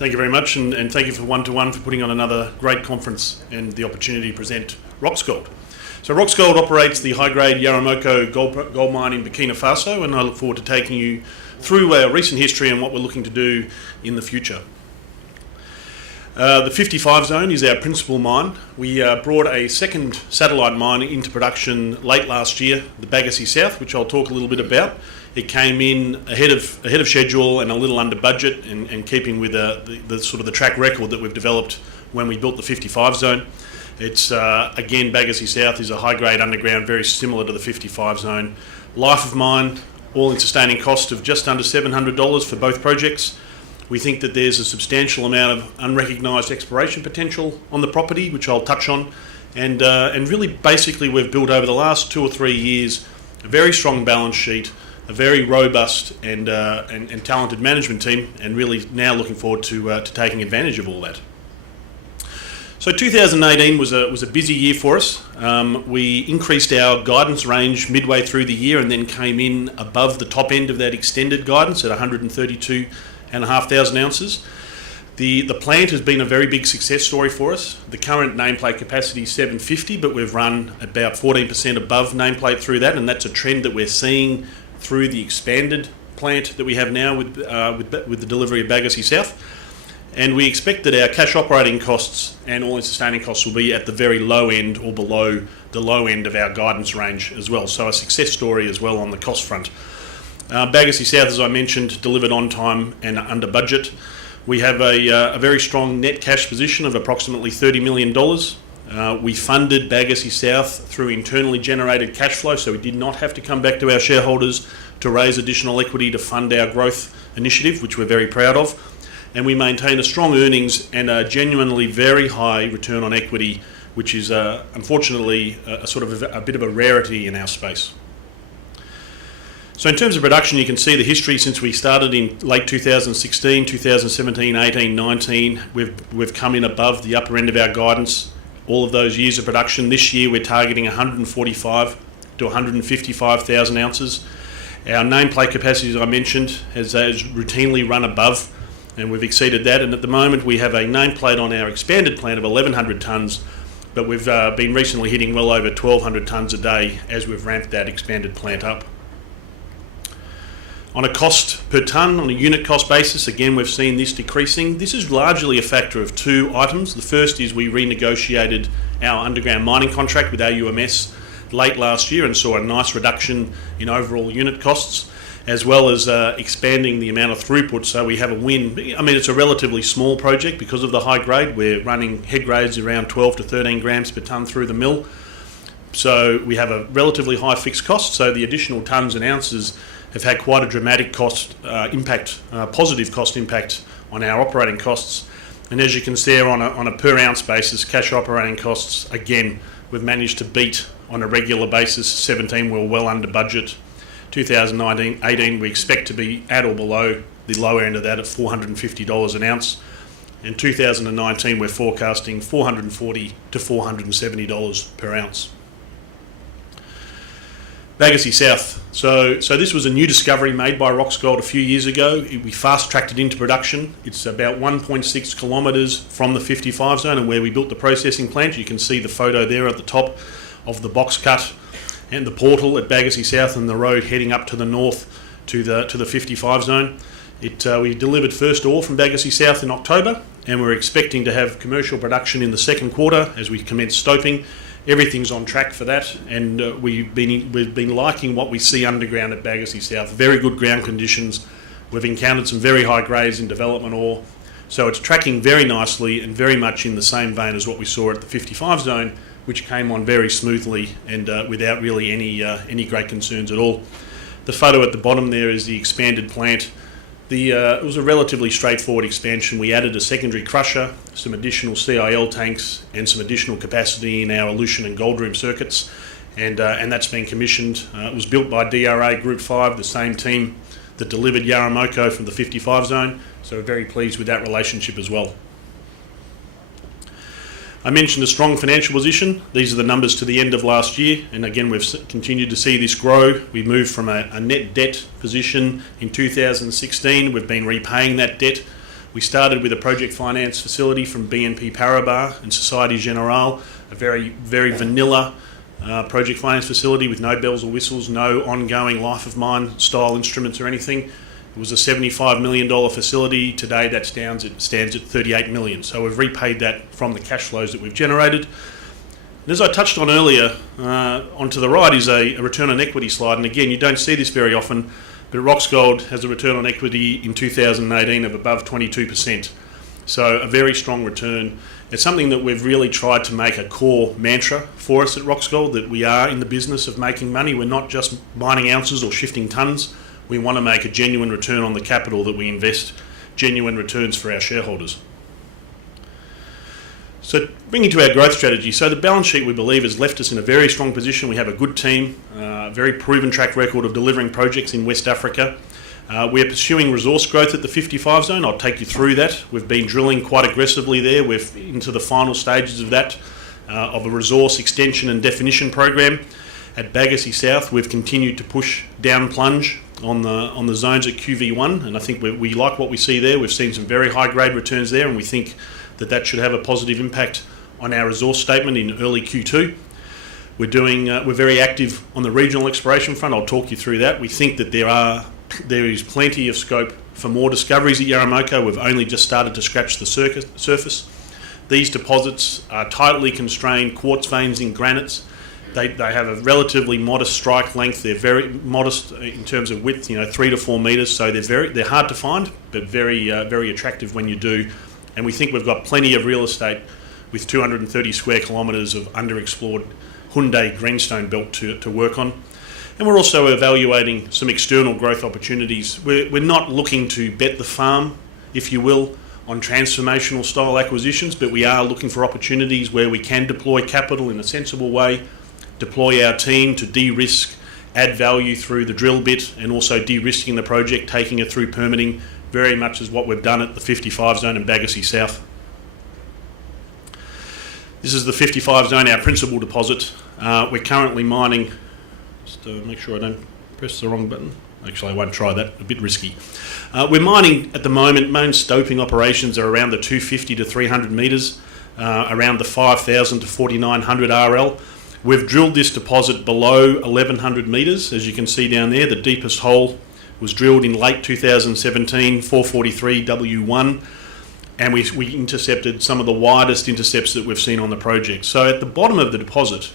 Thank you very much, and thank you for One-to-One for putting on another great conference and the opportunity to present Roxgold. So Roxgold operates the high-grade Yaramoko gold mine in Burkina Faso, and I look forward to taking you through our recent history and what we're looking to do in the future. The 55 zone is our principal mine. We brought a second satellite mine into production late last year, the Bagassi South, which I'll talk a little bit about. It came in ahead of schedule and a little under budget, and keeping with the sort of the track record that we've developed when we built the 55 zone. It's again, Bagassi South is a high-grade underground, very similar to the 55 zone. Life of mine, all-in sustaining cost of just under $700 for both projects. We think that there's a substantial amount of unrecognised exploration potential on the property, which I'll touch on, and really basically we've built over the last 2 or 3 years a very strong balance sheet, a very robust and talented management team, and really now looking forward to taking advantage of all that. So 2018 was a busy year for us. We increased our guidance range midway through the year and then came in above the top end of that extended guidance at 132,500 ounces. The plant has been a very big success story for us. The current nameplate capacity is 750, but we've run about 14% above nameplate through that, and that's a trend that we're seeing through the expanded plant that we have now with the delivery of Bagassi South. And we expect that our cash operating costs and all-in sustaining costs will be at the very low end or below the low end of our guidance range as well. So a success story as well on the cost front. Bagassi South, as I mentioned, delivered on time and under budget. We have a very strong net cash position of approximately $30 million. We funded Bagassi South through internally generated cash flow, so we did not have to come back to our shareholders to raise additional equity to fund our growth initiative, which we're very proud of. And we maintain a strong earnings and a genuinely very high return on equity, which is unfortunately a sort of a bit of a rarity in our space. So in terms of production, you can see the history since we started in late 2016, 2017, 18, 19. We've come in above the upper end of our guidance all of those years of production. This year we're targeting 145 to 155,000 ounces. Our nameplate capacity, as I mentioned, has routinely run above, and we've exceeded that. And at the moment we have a nameplate on our expanded plant of 1,100 tonnes, but we've been recently hitting well over 1,200 tonnes a day as we've ramped that expanded plant up. On a cost per tonne, on a unit cost basis, again we've seen this decreasing. This is largely a factor of two items. The first is we renegotiated our underground mining contract with AUMS late last year and saw a nice reduction in overall unit costs, as well as expanding the amount of throughput, so we have a win. I mean, it's a relatively small project because of the high grade. We're running head grades around 12 to 13 grams per tonne through the mill. So we have a relatively high fixed cost, so the additional tonnes and ounces have had quite a dramatic cost impact, positive cost impact on our operating costs. And as you can see on a per ounce basis, cash operating costs, again, we've managed to beat on a regular basis. 17 we're well under budget. 2018 we expect to be at or below the lower end of that at $450 an ounce. In 2019 we're forecasting $440 to $470 per ounce. Bagassi South. So this was a new discovery made by Roxgold a few years ago. We fast-tracked it into production. It's about 1.6 kilometres from the 55 zone and where we built the processing plant. You can see the photo there at the top of the box cut and the portal at Bagassi South and the road heading up to the north to the 55 zone. We delivered first ore from Bagassi South in October, and we're expecting to have commercial production in the second quarter as we commence stoping. Everything's on track for that, and we've been liking what we see underground at Bagassi South. Very good ground conditions. We've encountered some very high grades in development ore, so it's tracking very nicely and very much in the same vein as what we saw at the 55 zone, which came on very smoothly and without really any great concerns at all. The photo at the bottom there is the expanded plant. It was a relatively straightforward expansion. We added a secondary crusher, some additional CIL tanks, and some additional capacity in our elution and gold room circuits, and that's been commissioned. It was built by DRA Group 5, the same team that delivered Yaramoko from the 55 zone, so we're very pleased with that relationship as well. I mentioned a strong financial position. These are the numbers to the end of last year, and again we've continued to see this grow. We moved from a net debt position in 2016. We've been repaying that debt We started with a project finance facility from BNP Paribas and Societe Generale, a very, very vanilla project finance facility with no bells or whistles, no ongoing life of mine style instruments or anything. It was a $75 million facility. Today that stands at $38 million. So we've repaid that from the cash flows that we've generated. And as I touched on earlier, onto the right is a return on equity slide. And again, you don't see this very often, but Roxgold has a return on equity in 2018 of above 22%. So a very strong return. It's something that we've really tried to make a core mantra for us at Roxgold, that we are in the business of making money. We're not just mining ounces or shifting tonnes. We want to make a genuine return on the capital that we invest, genuine returns for our shareholders. So bringing to our growth strategy, so the balance sheet, we believe, has left us in a very strong position. We have a good team, a very proven track record of delivering projects in West Africa. We're pursuing resource growth at the 55 zone. I'll take you through that. We've been drilling quite aggressively there. We're into the final stages of that, of a resource extension and definition program. At Bagassi South, we've continued to push down plunge on the zones at QV1, and I think we like what we see there. We've seen some very high grade returns there, and we think that should have a positive impact on our resource statement in early Q2. We're very active on the regional exploration front. I'll talk you through that. We think that there is plenty of scope for more discoveries at Yaramoko. We've only just started to scratch the surface. These deposits are tightly constrained quartz veins in granites. They have a relatively modest strike length. They're very modest in terms of width, 3 to 4 metres. So they're hard to find, but very attractive when you do. And we think we've got plenty of real estate with 230 square kilometres of underexplored Hyundai greenstone belt to work on. And we're also evaluating some external growth opportunities. We're not looking to bet the farm, if you will, on transformational style acquisitions, but we are looking for opportunities where we can deploy capital in a sensible way, deploy our team to de-risk, add value through the drill bit, and also de-risking the project, taking it through permitting, very much as what we've done at the 55 zone in Bagassi South. This is the 55 zone, our principal deposit. We're currently mining, just to make sure I don't press the wrong button. Actually, I won't try that, a bit risky. We're mining at the moment, main stoping operations are around the 250 to 300 metres, around the 5,000 to 4,900 RL. We've drilled this deposit below 1,100 metres, as you can see down there. The deepest hole was drilled in late 2017, 443 W1, and we intercepted some of the widest intercepts that we've seen on the project. So at the bottom of the deposit,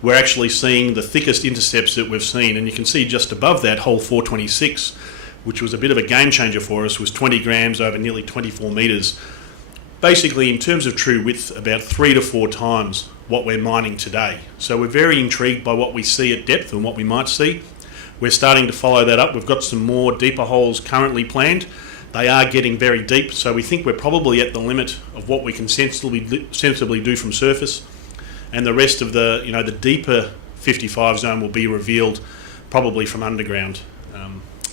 we're actually seeing the thickest intercepts that we've seen, and you can see just above that, hole 426, which was a bit of a game changer for us, was 20 grams over nearly 24 metres. Basically, in terms of true width, about 3 to 4 times what we're mining today. So we're very intrigued by what we see at depth and what we might see. We're starting to follow that up. We've got some more deeper holes currently planned. They are getting very deep, so we think we're probably at the limit of what we can sensibly do from surface. And the rest of the deeper 55 zone will be revealed probably from underground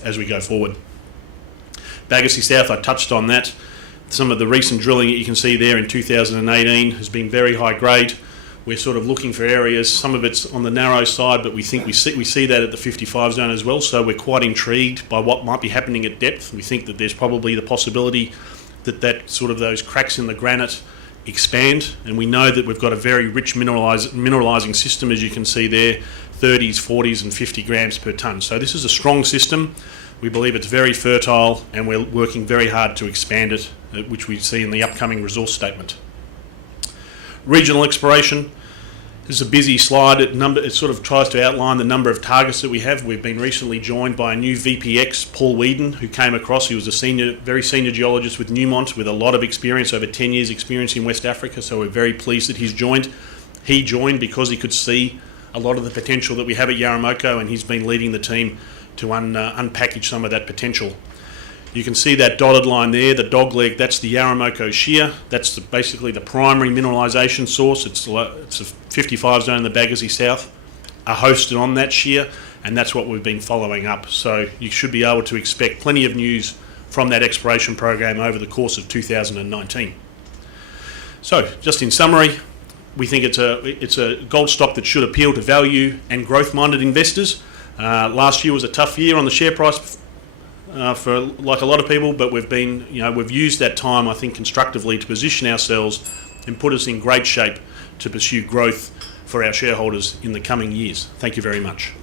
as we go forward. Bagassi South, I touched on that. Some of the recent drilling that you can see there in 2018 has been very high grade. We're sort of looking for areas, some of it's on the narrow side, but we think we see that at the 55 zone as well, so we're quite intrigued by what might be happening at depth. We think that there's probably the possibility that sort of those cracks in the granite expand, and we know that we've got a very rich mineralising system, as you can see there, 30s, 40s and 50 grams per tonne. So this is a strong system. We believe it's very fertile, and we're working very hard to expand it, which we see in the upcoming resource statement. Regional exploration. This is a busy slide. It sort of tries to outline the number of targets that we have. We've been recently joined by a new VPX, Paul Whedon, who came across. He was a very senior geologist with Newmont with a lot of experience, over 10 years experience in West Africa, so we're very pleased that he's joined. He joined because he could see a lot of the potential that we have at Yaramoko, and he's been leading the team to unpackage some of that potential. You can see that dotted line there, the dogleg, that's the Yaramoko shear. That's basically the primary mineralisation source. It's a 55 zone in the Bagassi South, are hosted on that shear, and that's what we've been following up. So you should be able to expect plenty of news from that exploration program over the course of 2019. So, just in summary, we think it's a gold stock that should appeal to value and growth-minded investors. Last year was a tough year on the share price for like a lot of people, but we've used that time, I think, constructively to position ourselves and put us in great shape to pursue growth for our shareholders in the coming years. Thank you very much.